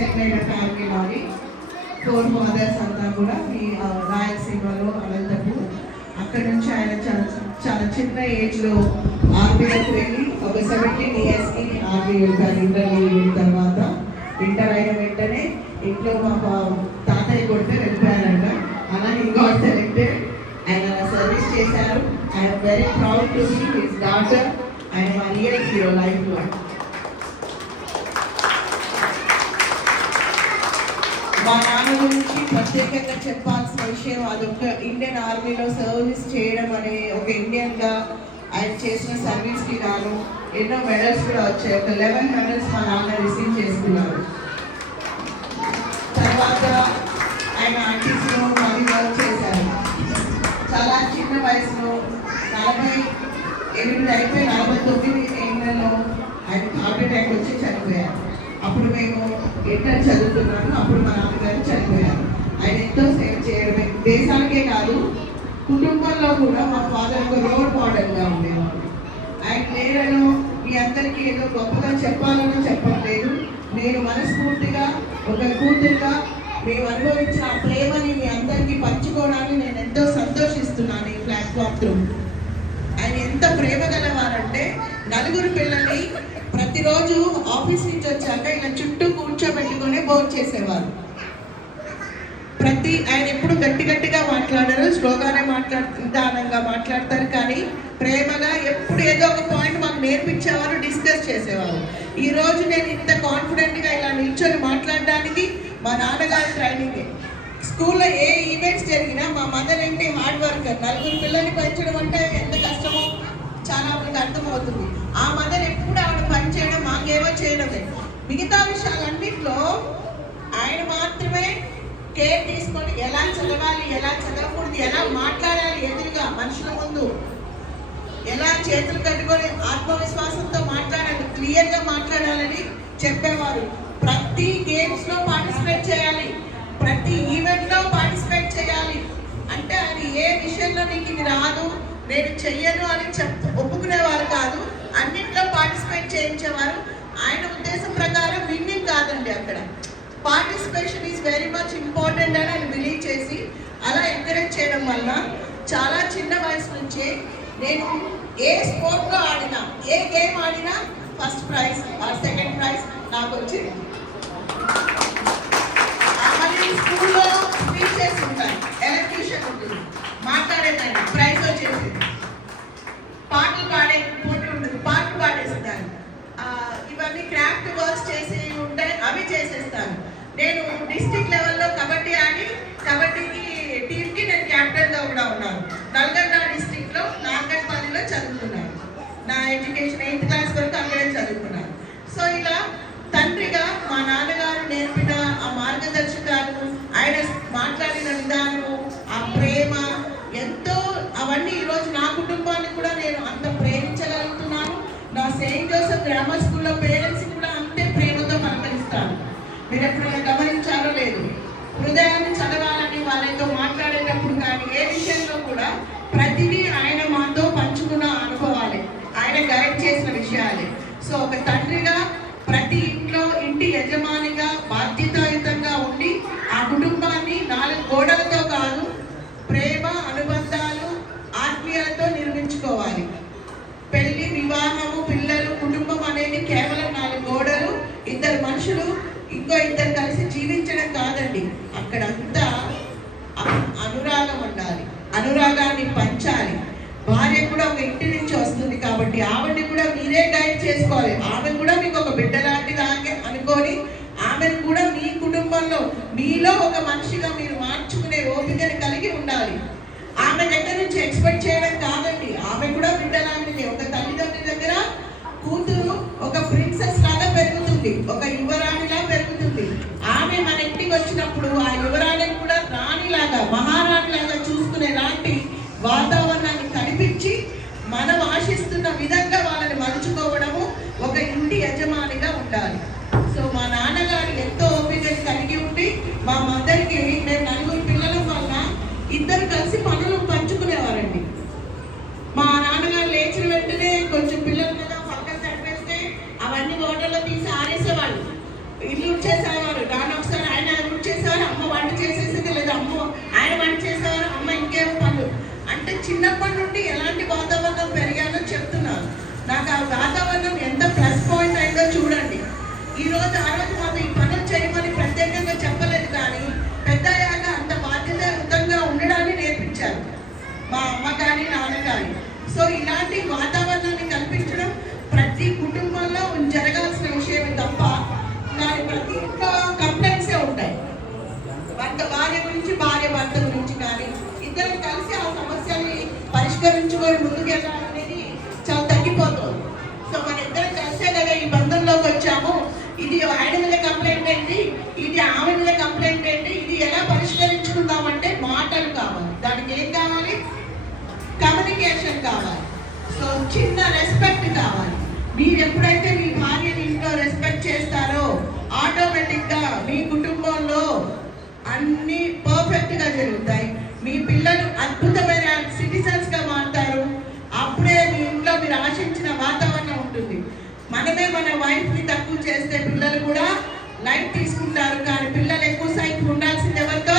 Settle అయిన ఫ్యామిలీలోని 4 mothers అంతా కూడా ఈ రాయలసీమలో అనంతపూర్. అక్కడ నుంచి ఆయన చాలా చిన్న ఏజ్లో ఆర్మీలోకి వెళ్ళి ఒక 17 ఇయర్స్కి ఆర్మీ వెళ్తారు. ఇంటర్వ్యూ అయిన తర్వాత ఇంటర్ అయిన వెంటనే ఇంట్లో మా తాతయ్య కొడితే వెళ్ళిపోయారంట. అలా ఈ గాట్ సెలెక్టెడ్. ఆయన సర్వీస్ చేశారు. I'm very proud to be his daughter. ఆయన మా రియల్ హీరో లైఫ్లో. మా నాన్న గురించి ప్రత్యేకంగా చెప్పాల్సిన విషయం అదొక ఇండియన్ ఆర్మీలో సర్వీస్ చేయడం అనే ఒక ఇండియన్గా ఆయన చేసిన సర్వీస్కి గాను ఎన్నో మెడల్స్ కూడా వచ్చాయి. ఒక 11 మెడల్స్ మా నాన్న రిసీవ్ చేసుకున్నారు. తర్వాత ఆయన ఆర్టిస్ట్లో మళ్ళీ వర్క్ చేశారు. చాలా చిన్న వయసులో 48 అయిపోయి 49 ఏళ్ళలో ఆయన హార్ట్ అటాక్ వచ్చి చనిపోయారు. అప్పుడు మేము ఇంటర్ చదువుతున్నాను. అప్పుడు మా నాన్నగారు చనిపోయారు. ఆయన ఎంతో సేవ చేయడమే దేశానికే కాదు కుటుంబంలో కూడా మా ఫాదర్ ఒక రోల్ మోడల్గా ఉండేవాడు. ఆయన నేరను మీ అందరికీ ఏదో గొప్పగా చెప్పాలని చెప్పట్లేదు. నేను మనస్ఫూర్తిగా ఒక కూతురుగా మేము అనుభవించిన ఆ ప్రేమని మీ అందరికీ పంచుకోవడానికి నేను ఎంతో సంతోషిస్తున్నాను ఈ ప్లాట్ఫామ్ త్రూ. ఆయన ఎంత ప్రేమ గలవారంటే నలుగురు పిల్లల్ని ప్రతిరోజు ఆఫీస్ నుంచి వచ్చాక ఇలా చుట్టూ కూర్చోబెట్టుకునే భోజనం చేసేవారు. ఆయన ఎప్పుడు గట్టిగా మాట్లాడారు, స్లోగానే నిదానంగా మాట్లాడతారు, కానీ ప్రేమగా ఎప్పుడు ఏదో ఒక పాయింట్ మాకు నేర్పించేవారు, డిస్కస్ చేసేవారు. ఈరోజు నేను ఇంత కాన్ఫిడెంట్గా ఇలా నిల్చొని మాట్లాడడానికి మా నాన్నగారి ట్రైనింగే. స్కూల్లో ఏ ఈవెంట్స్ జరిగినా మా మదర్ ఏంటి హార్డ్ వర్కర్. నలుగురు పిల్లల్ని పెంచడం అంటే ఎంత కష్టమో చాలా ఆవిడకి అర్థమవుతుంది. ఆ మదర్ ఎప్పుడు ఆవిడ పని చేయడం, మాకేమో చేయడమే. మిగతా విషయాలన్నింటిలో ఆయన మాత్రమే కేర్ తీసుకొని ఎలా చదవాలి, ఎలా చదవకూడదు, ఎలా మాట్లాడాలి, ఎదురుగా మనుషుల ముందు ఎలా చేతులు కట్టుకొని ఆత్మవిశ్వాసంతో మాట్లాడాలి, క్లియర్గా మాట్లాడాలని చెప్పేవారు. ప్రతి గేమ్స్లో పార్టిసిపేట్ చేయాలి, ప్రతి ఈవెంట్లో పార్టిసిపేట్ చేయాలి. అంటే అది ఏ విషయంలో నీకు ఇది రాదు, నేను చెయ్యను అని ఒప్పుకునేవారు కాదు. అన్నింటిలో పార్టిసిపేట్ చేయించేవారు. ఆయన ఉద్దేశం ప్రకారం విన్నింగ్ కాదండి, అక్కడ participation is very much important అని ఆయన బిలీవ్ చేసి అలా ఎంకరేజ్ చేయడం వల్ల చాలా చిన్న వయసు నుంచే నేను ఏ స్పోర్ట్లో ఆడినా, ఏ గేమ్ ఆడినా first prize or second prize నాకు వచ్చింది. మళ్ళీ స్కూల్లో స్పీచెస్ ఉంటాయి, ఎలక్ట్యూషన్ ఉంటుంది, మాట్లాడేదాన్ని ప్రైజ్ వచ్చేసింది. పాటలు పాడే పోటీ ఉంటుంది, పాటలు పాడేస్తాను. ఇవన్నీ క్రాఫ్ట్ వర్క్స్ చేసి ఉంటాయి, అవి చేసేస్తాను. నేను డిస్ట్రిక్ట్ లెవెల్లో కబడ్డీ ఆడి కబడ్డీకి టీంకి నేను క్యాప్టెన్గా కూడా ఉన్నాను. నల్గొండ డిస్ట్రిక్ట్లో నాగర్పల్లిలో చదువుకున్నాను. నా ఎడ్యుకేషన్ 8th క్లాస్ వరకు అక్కడే చదువుకున్నాను. సో ఇలా తండ్రిగా మా నాన్నగారు నేర్పిన ఆ మార్గదర్శకాలు, ఆయన మాట్లాడిన విధానము, ఆ ప్రేమ ఎంతో, అవన్నీ ఈరోజు నా కుటుంబాన్ని కూడా నేను అంత ప్రేమించగలుగుతున్నాను. నా సెయింట్ జోసెఫ్ గ్రామర్ స్కూల్లో పేరెంట్స్ కూడా అంతే ప్రేమతో పలకరిస్తాను. మీరు ఎప్పుడైనా గమనించారో లేదు, హృదయాన్ని చదవాలని వాళ్ళతో మాట్లాడేటప్పుడు కానీ ఏ విషయంలో కూడా ప్రతిదీ ఆయన మాతో పంచుకున్న అనుభవాలే, ఆయన గైడ్ చేసిన విషయాలే. సో ఒక తండ్రిగా ప్రతి ఇంట్లో ఇంటి యజమానిగా బాధ్యతాయుతంగా ఉండి ఆ కుటుంబాన్ని 4 గోడలతో కాదు ప్రేమ, అనుబంధాలు, ఆత్మీయతతో నిర్మించుకోవాలి. పెళ్లి, వివాహము, పిల్లలు, కుటుంబం అనేది కేవలం 4 గోడలు, 2 మనుషులు ఇంకో 2 కలిసి జీవించడం కాదండి. అక్కడంతా అనురాగం ఉండాలి, అనురాగాన్ని పంచాలి. భార్య కూడా ఒక ఇంటి నుంచి వస్తుంది కాబట్టి ఆవిడని కూడా మీరే గైడ్ చేసుకోవాలి. ఆమె కూడా మీకు ఒక బిడ్డ లాంటిది అనుకొని ఆమెను కూడా మీ కుటుంబంలో మీలో ఒక మనిషిగా మీరు మార్చుకునే ఓపికని కలిగి ఉండాలి. ఆమె దగ్గర నుంచి ఎక్స్పెక్ట్ చేయడం కాదండి, ఆమె కూడా బిడ్డ లాంటిది. ఒక తల్లిదండ్రుల దగ్గర కూతురు ఒక ప్రిన్సెస్ లాగా పెరుగుతుంది, ఒక యువరాణిలా పెరుగుతుంది. ఆమె మన ఇంటికి వచ్చినప్పుడు ఆ యువరాణిని కూడా రాణిలాగా, మహారాణిలాగా చూసుకునేలాంటి వాతావరణాన్ని కనిపించి మనం ఆశిస్తున్న విధంగా వాళ్ళని మలుచుకోవడము ఒక ఇంటి యజమానిగా ఉండాలి. సో మా నాన్నగారు ఎంతో ఓపికని కలిగి ఉండి మా మదర్కి, మేము 4 పిల్లల వల్ల 2 కలిసి పనులు పంచుకునేవారండి. మా నాన్నగారు లేచిన వెంటనే కొంచెం పిల్లలు కదా పక్కన చనిపేస్తే అవన్నీ వాటర్లో తీసి ఆరేసేవాళ్ళు. ఇల్లు చేసేవారు, నాన్న ఒకసారి ఆయన చేసేవారు, అమ్మ వంట చేసేసింది, లేదా అమ్మ ఆయన వంట చేసేవారు, అమ్మ ఇంకేం పనులు. అంటే చిన్నప్పటి నుండి ఎలాంటి వాతావరణం పెరిగానో చెప్తున్నాను. నాకు ఆ వాతావరణం ఎంత ప్లస్ పాయింట్ అయిందో చూడండి. ఈ రోజు ఆ రోజు మాకు ఈ పనులు చేయమని ప్రత్యేకంగా చెప్పలేదు, కానీ పెద్ద అయ్యాక అంత బాధ్యతాయుతంగా ఉండడాన్ని నేర్పించారు మా అమ్మ కానీ నాన్న కానీ. సో ఇలాంటి వాతావరణాన్ని కల్పించడం ప్రతి కుటుంబంలో జరగాల్సిన విషయమే తప్ప దాని ప్రతి ఇంట్లో కంప్లైంట్సే ఉంటాయి. భార్య గురించి, భార్య భర్త గురించి, కానీ ఇద్దరు కలిసి ఆ సమస్యల్ని పరిష్కరించుకొని ముందుకెళ్ళాలనేది చాలా తగ్గిపోతుంది. సో మన ఇద్దరం కలిసే కదా ఈ బంధంలోకి వచ్చాము. ఇది ఆయన మీద కంప్లైంట్ ఏంటి, ఇది ఆమె మీద కంప్లైంట్ ఏంటి, ఇది ఎలా పరిష్కరించుకుందామంటే మాటలు కావాలి. దానికి ఏం కావాలి? కమ్యూనికేషన్ కావాలి. సో చిన్న రెస్పెక్ట్ కావాలి. మీరు ఎప్పుడైతే మీ భార్యని ఇంట్లో రెస్పెక్ట్ చేస్తారో ఆటోమేటిక్గా మీ కుటుంబంలో అన్ని పర్ఫెక్ట్ గా జరుగుతాయి. మీ పిల్లలు అద్భుతమైన సిటిజన్స్ గా మారుతారు. అప్పుడే మీ ఇంట్లో మీరు ఆశించిన వాతావరణం ఉంటుంది. మనమే మన వైఫ్ ని తక్కువ చేస్తే పిల్లలు కూడా లైట్ తీసుకుంటారు. కానీ పిల్లలు ఎక్కువ సైట్ ఉండాల్సింది ఎవరితో?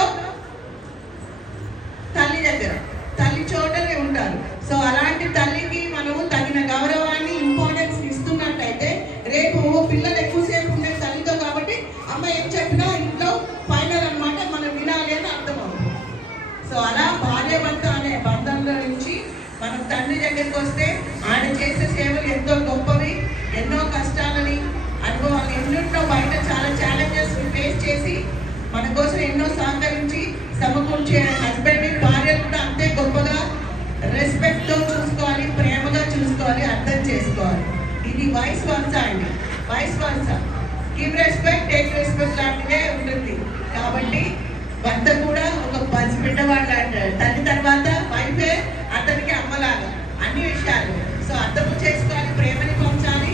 తల్లి దగ్గర, తల్లి చోటనే ఉంటారు. సో అలాంటి తల్లికి మనము తగిన గౌరవాన్ని, ఇంపార్టెన్స్ ఇస్తున్నట్టయితే రేపు పిల్లలు ఎక్కువసేపు ఉండే తల్లితో, కాబట్టి అమ్మ ఏం చెప్పినా ఇంట్లో ఫైనల్ అన్నమాట, మనం వినాలి అని అర్థమవుతుంది. సో అలా భార్య భర్త అనే బంధంలో నుంచి మనం తండ్రి దగ్గరికి వస్తే ఆయన చేసే సేవలు ఎంతో గొప్పవి. ఎన్నో కష్టాలని అనుభవాలు, ఎన్నింటిలో బయట చాలా ఛాలెంజెస్ ఫేస్ చేసి మన కోసం ఎన్నో సహకరించి సమకూర్చే హస్బెండ్ భార్యలు కూడా అంతే గొప్పగా రెస్పెక్ట్తో చూసుకోవాలి, ప్రేమగా చూసుకోవాలి, అర్థం చేసుకోవాలి. ఇది వైస్ వర్సా అండి, vice versa. Give respect, take respect లాంటిదే ఉంటుంది. కాబట్టి భర్త కూడా ఒక పసిబిడ్డవాడు అంటాడు. తల్లి తర్వాత వైఫే అతనికి అమ్మలాగా అన్ని విషయాలు. సో అర్థం చేసుకోవాలి, ప్రేమని పంచాలి,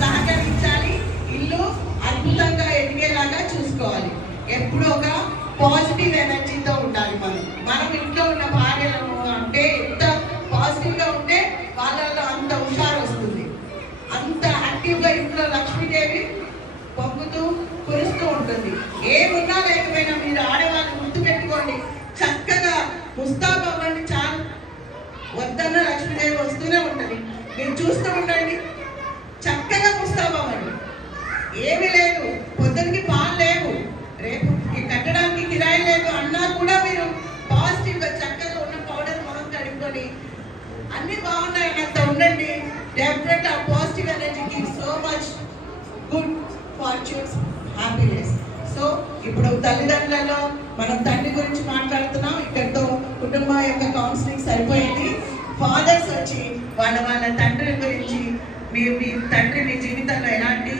సహకరించాలి, ఇల్లు అద్భుతంగా ఎదిగేలాగా చూసుకోవాలి. ఎప్పుడు ఒక పాజిటివ్ ఎనర్జీతో ఉండాలి. మనం ఇంట్లో ఉన్న భార్యలను అంటే ఎంత పాజిటివ్గా ఉంటే వాళ్ళలో అంత హుషారు వస్తుంది. అంత యాక్టివ్గా ఇంట్లో లక్ష్మీదేవి పొంగుతూ కురుస్తూ ఉంటుంది. ఏమున్నా లేకపోయినా మీరు ఆడవాళ్ళు గుర్తుపెట్టుకోండి, చక్కగా ముస్తాబు అవ్వండి చాలు. వద్దన్న లక్ష్మీదేవి వస్తూనే ఉంటుంది. మీరు చూస్తూ ఉండండి, చక్కగా ముస్తాబు అవ్వండి. ఏమీ లేదు, పొద్దునకి పాలు లేవు, రేపు కట్టడానికి కిరాయి లేదు అన్నా కూడా మీరు పాజిటివ్గా చక్కగా ఉన్న పౌడర్ మొహం కడుక్కొని అన్ని బాగున్నాయన్నంత ఉండండి. డెఫినెట్ ఆ positive energy gives so much good fortunes, happiness. So ఇప్పుడు తల్లిదండ్రులలో మనం తండ్రి గురించి మాట్లాడుతున్నాం. ఇక్కడితో కుటుంబం యొక్క కౌన్సిలింగ్ సరిపోయింది. ఫాదర్స్ వచ్చి వాళ్ళ తండ్రి గురించి, మీ తండ్రి మీ జీవితంలో ఎలాంటి